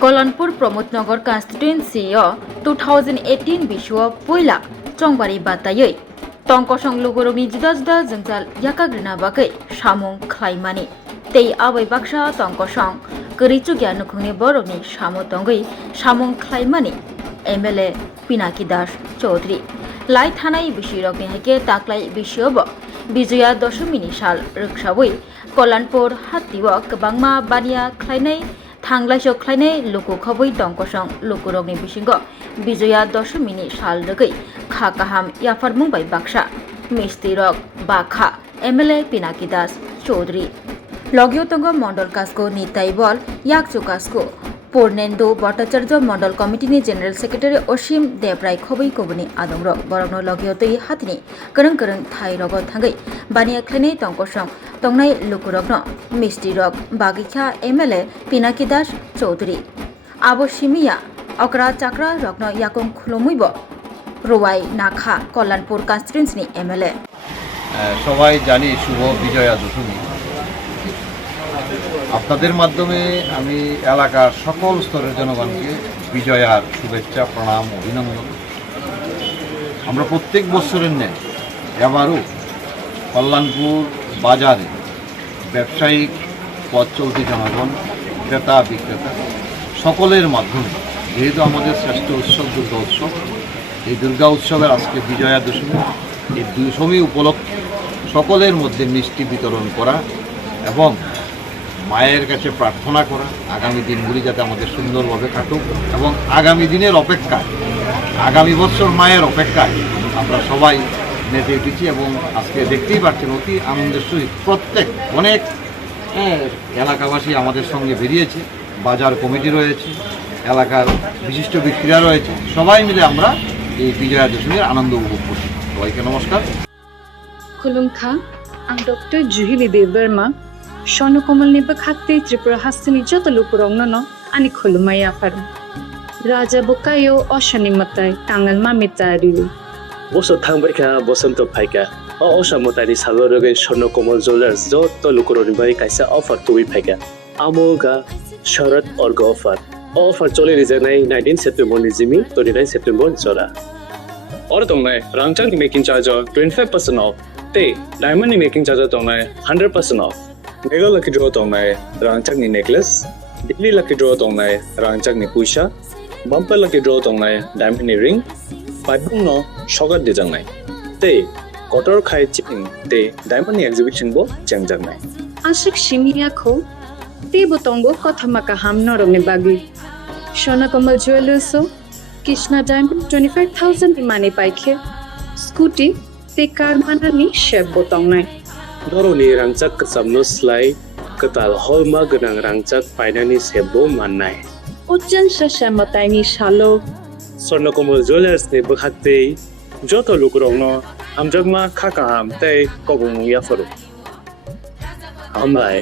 Kalyanpur Pramodnagar constituency 2018 বিশ্ব পয়লা চংবারি বাতাयै tongkosong lugurogni juda-juda jengjal yakagrina bagai samung khlaimani tei abai baksa tongkosong gerichu gyan nukhungni borokni samo tongoi samung khlaimani MLA Pinaki Chaudhary lai thanai bishirokni heke taklai bishobo bijoya Dashamino sal rwksabui Kalyanpur Hatiwa kwbangma baniya khlainai thanglaiso khlainai luku khobui tongkosong lukurogni bisingo bijoya Dashamino sal rwgwi kha kaham yafarmung bai baksa Misti Bagwikha MLA Pinaki Chaudhary লগিও তঙ্গ মন্ডল কাসকো নিতাই বল ইয়াকচু কাসকো পূর্ণেন্দু ভট্টাচার্য মন্ডল কমিটিনি general secretary Asim Debroy খবই কবনি আদংর বরংনো লগিও তৈ হাতিনি করং করং থাই রগ থাঙ্গৈ বানিয়া খ্লেনে তঙ্কসং তংনাই লুকুরগ্ন মিষ্টি রগ বাগিখা MLA পিনাকি চৌধুরী আবো সিমিয়া অকরা চাকরা রগ্ন ইয়াকং খুলমুইব রোয়াই নাখা কল্যাণপুর কনস্টিটিউয়েন্সিনি MLA সবাই জানি শুভ বিজয়া দশমী। আপনাদের মাধ্যমে আমি এলাকার সকল স্তরের জনগণকে বিজয়ার শুভেচ্ছা প্রণাম অভিনন্দন। আমরা প্রত্যেক বছরের ন্যায় এবারও কল্যাণপুর বাজারে ব্যবসায়িক পথ চলতি জনগণ ক্রেতা বিক্রেতা সকলের মাধ্যমে যেহেতু আমাদের শ্রেষ্ঠ উৎসব দুর্গা উৎসব, এই দুর্গা উৎসবের আজকে বিজয়া দশমী, এই দশমী উপলক্ষে সকলের মধ্যে মিষ্টি বিতরণ করা এবং মায়ের কাছে প্রার্থনা করা আগামী দিনগুলি যাতে আমাদের সুন্দরভাবে কাটুক এবং আগামী দিনের অপেক্ষায় আগামী বছর মায়ের অপেক্ষায় আমরা সবাই মেতে উঠেছি এবং আজকে দেখতেই পাচ্ছেন অতি আনন্দের সহিত প্রত্যেক অনেক এলাকাবাসী আমাদের সঙ্গে বেরিয়েছে, বাজার কমিটি রয়েছে, এলাকার বিশিষ্ট ব্যক্তিরা রয়েছে, সবাই মিলে আমরা এই বিজয়া দশমীর আনন্দ উপভোগ করছি। সবাইকে নমস্কার। खुलुमखा आं doctor Juhili Debbarma Shonokmalni bakhatte Tripura Hatini joto lukurogno ani khulumai afar Raja Bukayo oshani matai tangal mamitari boso thangbarkha bosonto phaika osha motari salorogen Shonokmal jewelers joto lukuroni bai kaisa offer tubi phaika amoga sharat orgo offer chole rijanai 19 September ni jimi 29 September chora or tongnai rangchang making charge 25% off te diamond making charge tongnai 100% off Mega lucky draw tongnai rangchakni necklace, daily lucky draw tongnai rangchakni puisha, bumper lucky draw tongnai diamond ring, paibung no shogar de jangnai. Te kotor khai chipin te diamond exhibition bo changjangnai. Ashik shimiya kho te botongo kothamaka hamnorogni bagi. Shonakamal jewelers Krishna diamond 25,000 imani paikhe. Scooty te car manani chef botongnai. Doroni rangchak samno slai katal holma ganang rangchak painani sebo mannai Ujjan shashamataini shalo Shonokmal jewelers ne bakhatte joto lukurogno amjagma khakam tei kobung yafaru Amlai